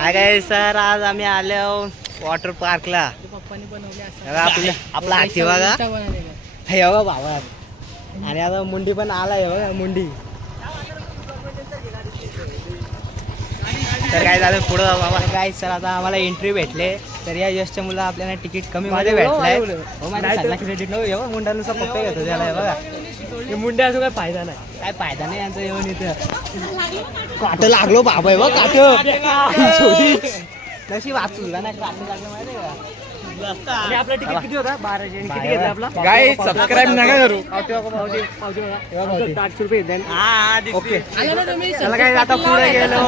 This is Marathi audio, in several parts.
हाय गाइस सर, आज आम्ही आलो वॉटर पार्कला. पप्पांनी बनवले आपला हाती बघा हे बघा बाबा. आणि आता मुंडी पण आलाय बघा मुंडी. तर काय झालं पुढं बाबा काय सर आता आम्हाला एंट्री भेटले. तर या यशच्या मुलं आपल्याला तिकीट कमी मध्ये भेटलंय. क्रेडिट नव्हतं मुंडानुसार पप्पा घेतो त्याला बघा. मुंड्या असं काय फायदा नाही. काय फायदा नाही यांचा येऊन इथं. काट लागलो बाबा बघ काट. नशी वाचूला नाही काट लागलं माहिती का. आणि आपला तिकीट किती होता? 1200. किती घेतला आपला? गाइस सबस्क्राइब नका करू. 800 रुपये देन. ओके आला ना तुम्ही. चला काय आता पुढे गेलो.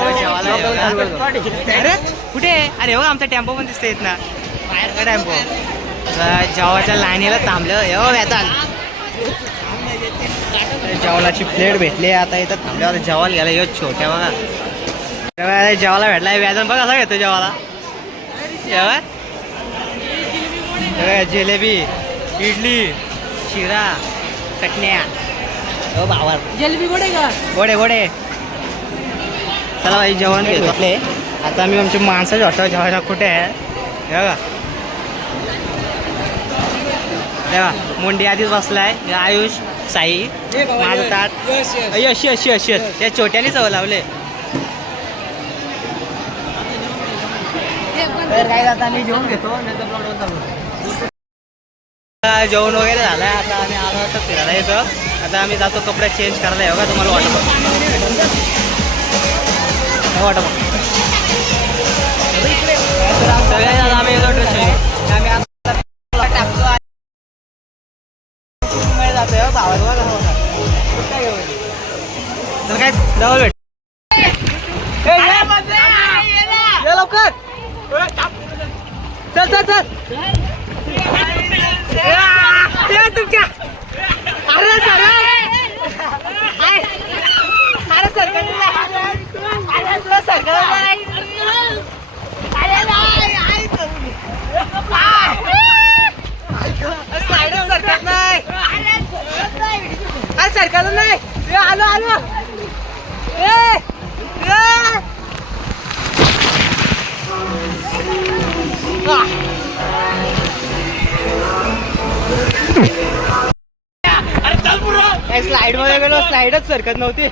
अरे कुठे? अरे बघ आमचा टेम्पो पण दिसते ना बाहेर का टेम्पो. जेवाच्या लाईनीला थांबलं वेताल. जेवणाची प्लेट भेटली. आता इथं थांबल्यावर जेवायला गेला यो छोट्या बघा. जेवायला भेटला व्याजन बघ असा घेतो जेवायला. जेवण जिलेबी इडली शिरा चटण्या हो भावा. जलेबी गोडे का? गोडे गोडे. चला भाई जेवण घेतो आपले. आता मी आमच्या माणसाच्या हॉटेल जेवायला कुठे आहे हे बघा. तेव्हा मुंडी आधीच बसलाय. आयुष साई माझं ताट यश यश यश यश त्या छोट्याने चव लावले. तर काय आता मी जेवण घेतो. जेवण वगैरे झालंय. आता आम्ही आलो होतो फिरायला येतो. आता आम्ही जातो कपडे चेंज करायला येऊ का तुम्हाला वाटत आम्ही येतो ड्रेस आम्ही जातोय भावा तर काय जवळ भेट लवकर चल चल चल तुमच्या. अरे सर अरे सरकार सरकार नाही. आलो आलो स्लाइड मध्ये गेलो. स्लाइडच सरकत नव्हती.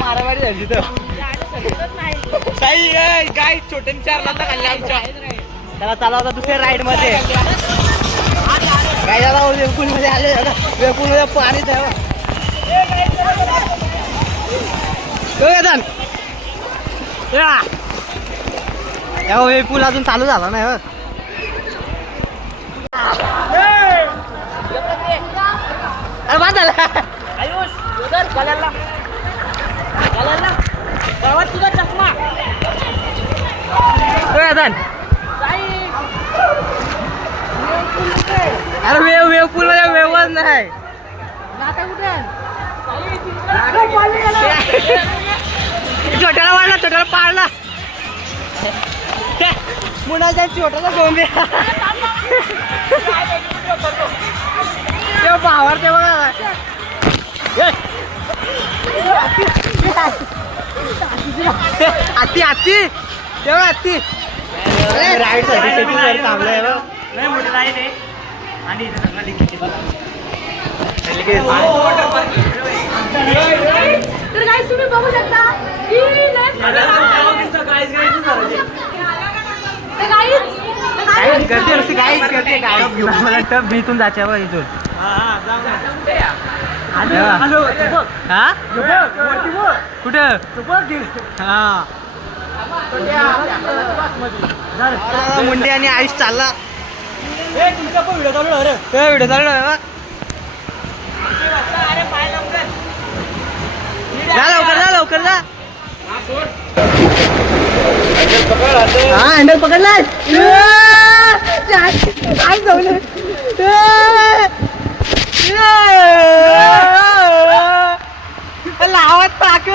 मारामारी झाली तिथं. काय छोटे 4 लाथा खाल्ल्या आमच्या. त्याला चालू होता दुसऱ्या राईड मध्ये. काय झाला वेपूल मध्ये आले. वेपूल मध्ये पाणी वेपूल अजून चालू झाला नाही. अरे बाद झाला. आयुष उधर कलरला गावात तुझा चष्मा. अरे वेव पूल मध्ये वेवच नाही. छोट्याला वाढला छोट्याला पाळला. मुलाच्या छोट्याला गोंबे भावर ते बघा. हत्ती हत्ती तेव्हा हत्ती राईड साठी थांबलंय बघ. मोठी राईड आहे. आणि तर गाईस तुम्ही बघू शकता की गर्दी असते. काय करते काय मला टप भीतून जायच्या बघ इथून. हा कुठं हा मुंडे आणि आयुष चालला. व्हिडिओ चालू व्हिडिओ चालू जा लवकर जा लवकर जा. हा हँडल पकडला. लावत टाक.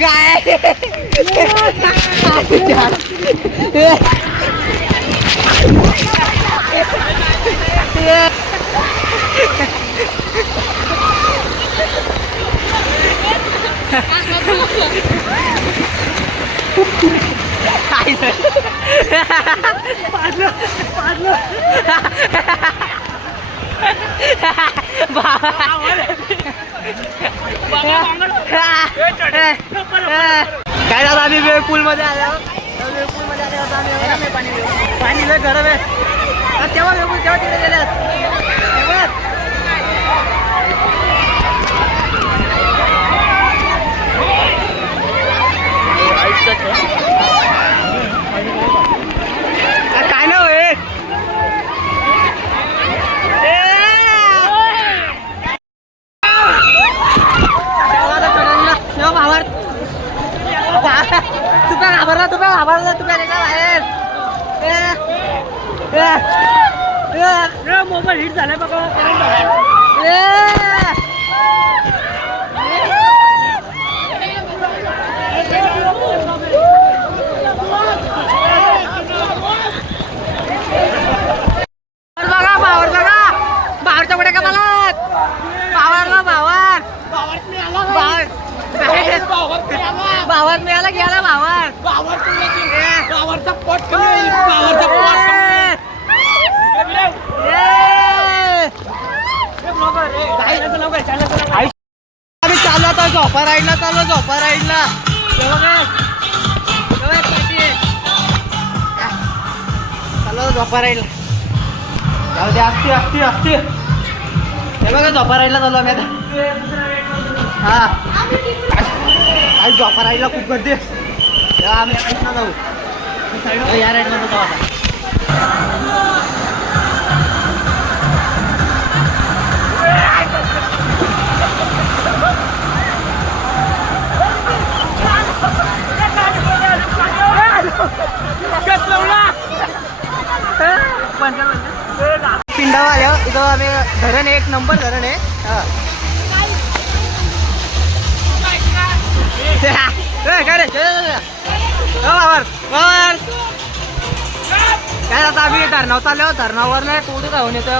काय काय झालं आम्ही वेळ पूल मध्ये आलो पाणी लय गरम आहे तेव्हा तेव्हा तिकडे गेल्यात काय ना होय तुझ्या घाबरला बाहेर मोबाईल हिट झालाय बघा भावारच्या कुठे का मला भावार मिळाला गेला भावारचा पोट आम्ही चाललो झोपा राईडला चाललो झोपा राईडला जाऊ दे असते हे बघा झोपा राईडला चाललो आम्ही आता हा आज झोपा राईडला खूप गर्दी आम्ही साईडला जाऊ या राईडला जाऊ आता पिंडावा आल्या इथं आम्ही धरण आहे एक नंबर धरण आहे काय रे काय आता आम्ही धरणावर चाललो धरणावर नाही कोण जाऊन येतो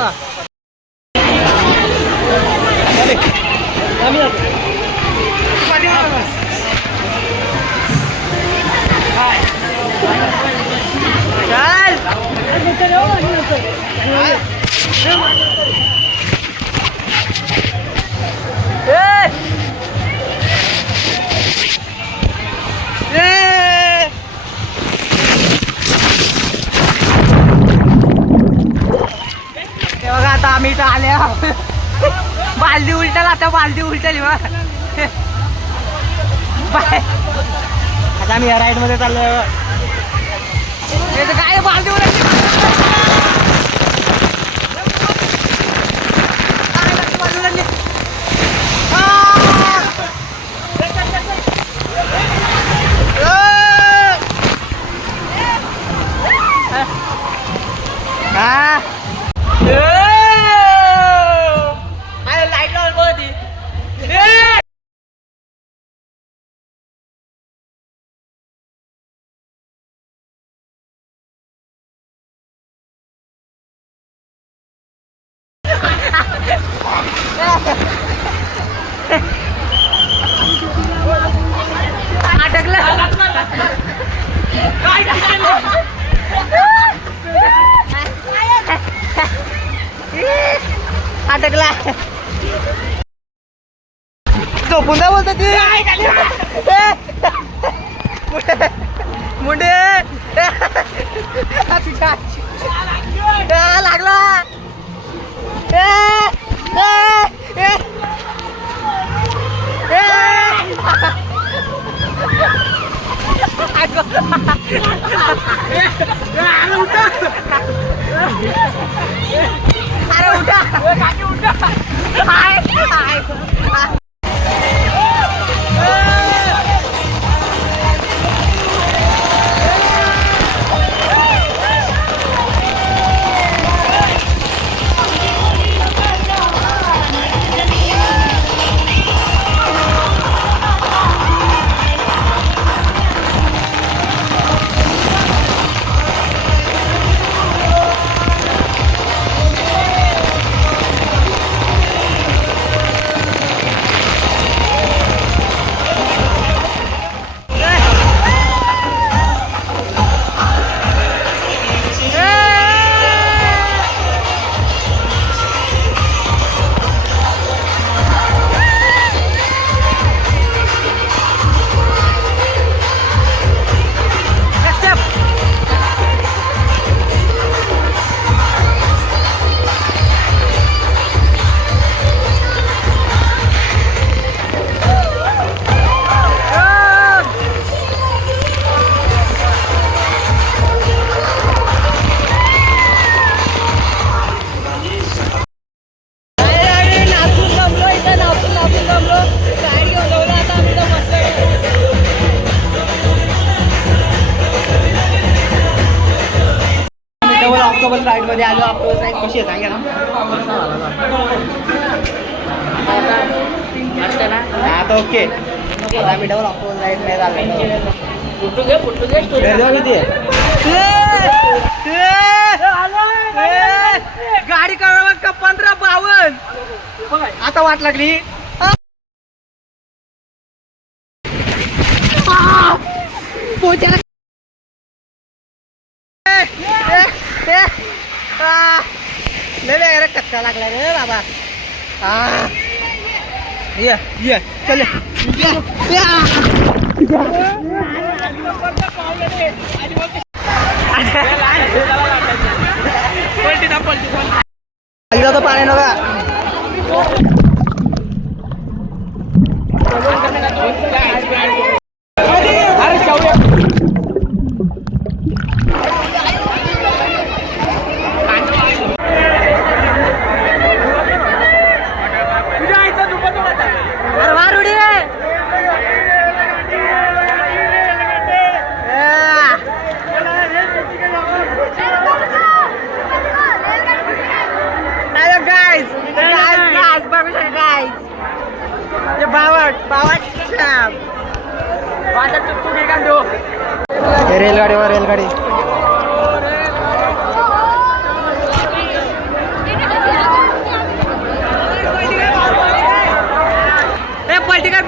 बघा आता आम्ही इथं आले बालदी उलटल आता बालदी उलटली मग आता आम्ही या राईड मध्ये चाललो काय बालदी उलटली लाईट लावून बोलती अटकला झोपून जा बोलतो ती मुंडे लागला अरे उठा ऑक्टोबर राईड मध्ये आलो. ऑक्टोबर राईड कशी आहे सांगा ना. आता ओके. आम्ही डबल ऑक्टोबर राईड नाही झालो. गाडी क्रमांक 1552. आता वाट लागली. लय कच्चा लागला रे बाबा. ये चल. जातो पाणी नका. रेलगाडी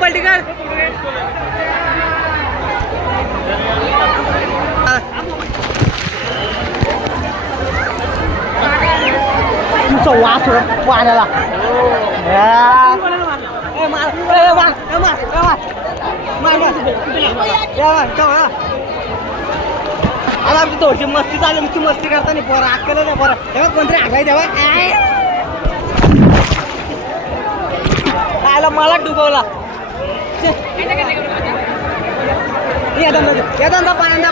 पलटिकल वास पाण्याला. आता आमची थोडीशी मस्ती चालू. आमची मस्ती करता नाही पोरा अक्कल नाही पोरा. तेव्हा कोणतरी आगाय तेव्हा आला मला डुबवला. येतात पाण्यात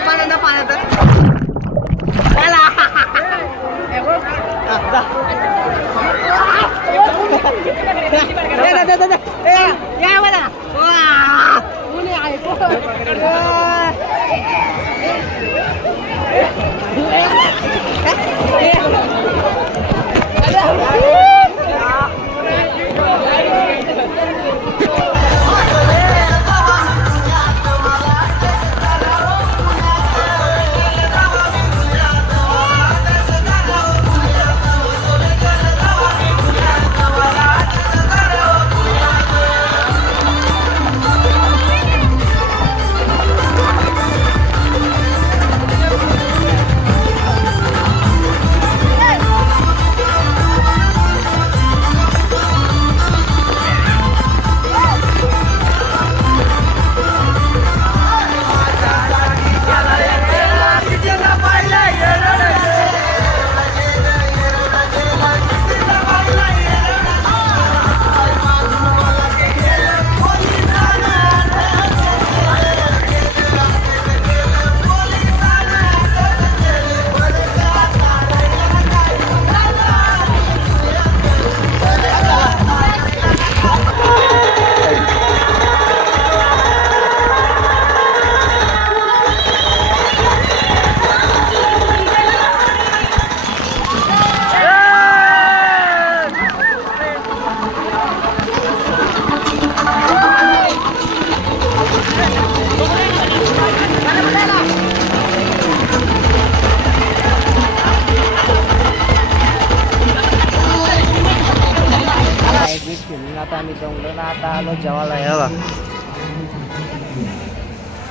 आता आम्ही जमलो ना. आता आलो जेवायला. हे बघा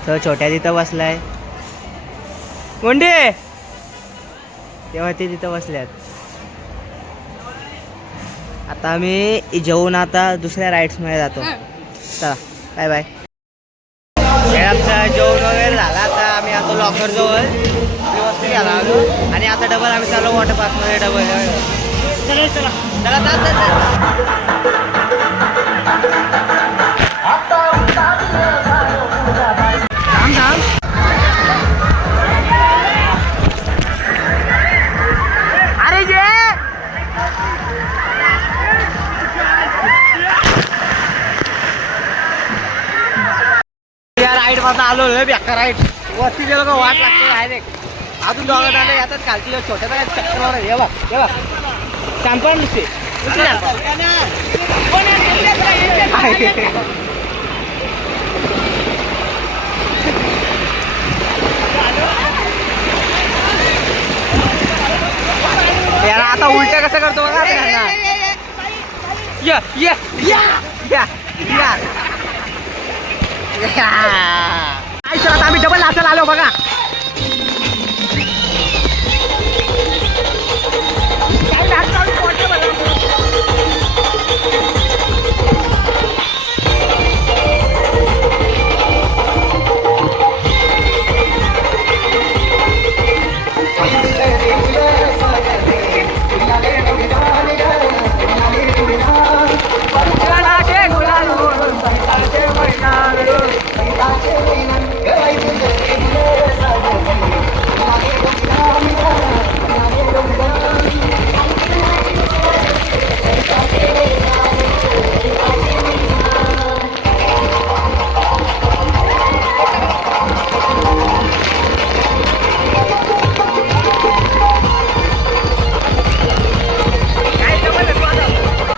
तर छोट्या तिथं बसलाय. कोंडे तेव्हा ते तिथं बसल्यात. आता आम्ही जेवून आता दुसऱ्या राईड्समध्ये जातो. चला बाय बाय. आमचं जेवण वगैरे झालं. आता आम्ही आता लॉकर जवळ व्यवस्थित घ्यायला आलो. आणि आता डबल आम्ही चालू वॉटर पार्कमध्ये डबल. चला चला चला अरे जे राईड मध्ये आलो. बेकार राईड वरती गेलो का वाट लागते डायरेक्ट. अजून दोघं दादा येतात खालची छोट्या बघा चक्कर ये बघ चांपण नुसते यार आता उलट कसं करतो बघा या या या या या आता आम्ही डबल नाचायला आलो बघा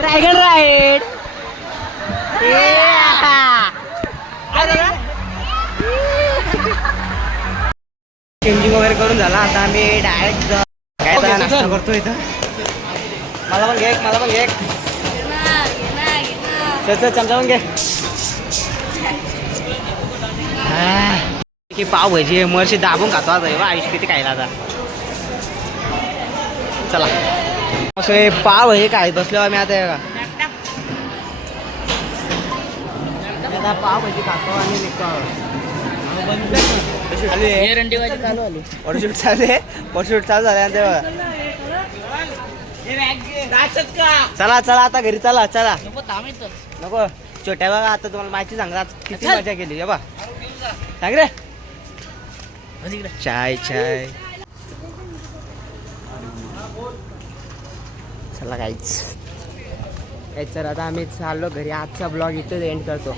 ड्रॅगन राईड चेंजिंग वगैरे करून झाला आता आम्ही डायरेक्ट काय तर नाश्ता करतो इथं मला पण घे मला पण घे चल चमचा पण घे की पाव भाजी मरशी दाबून खातो आता आयुष किती खायला आता चला असं पाव भाजी काय बसलो आम्ही आता पाव भाजी खातो आणि निघतो फोटोशूट चालू झाले चला चला आता घरी चला चला नको छोट्या बघा आता तुम्हाला माहिती सांगा किती मजा केली बा सांग रे चाय चाय चला काहीच तर आता आम्ही चाललो घरी आजचा ब्लॉग इथेच एंड करतो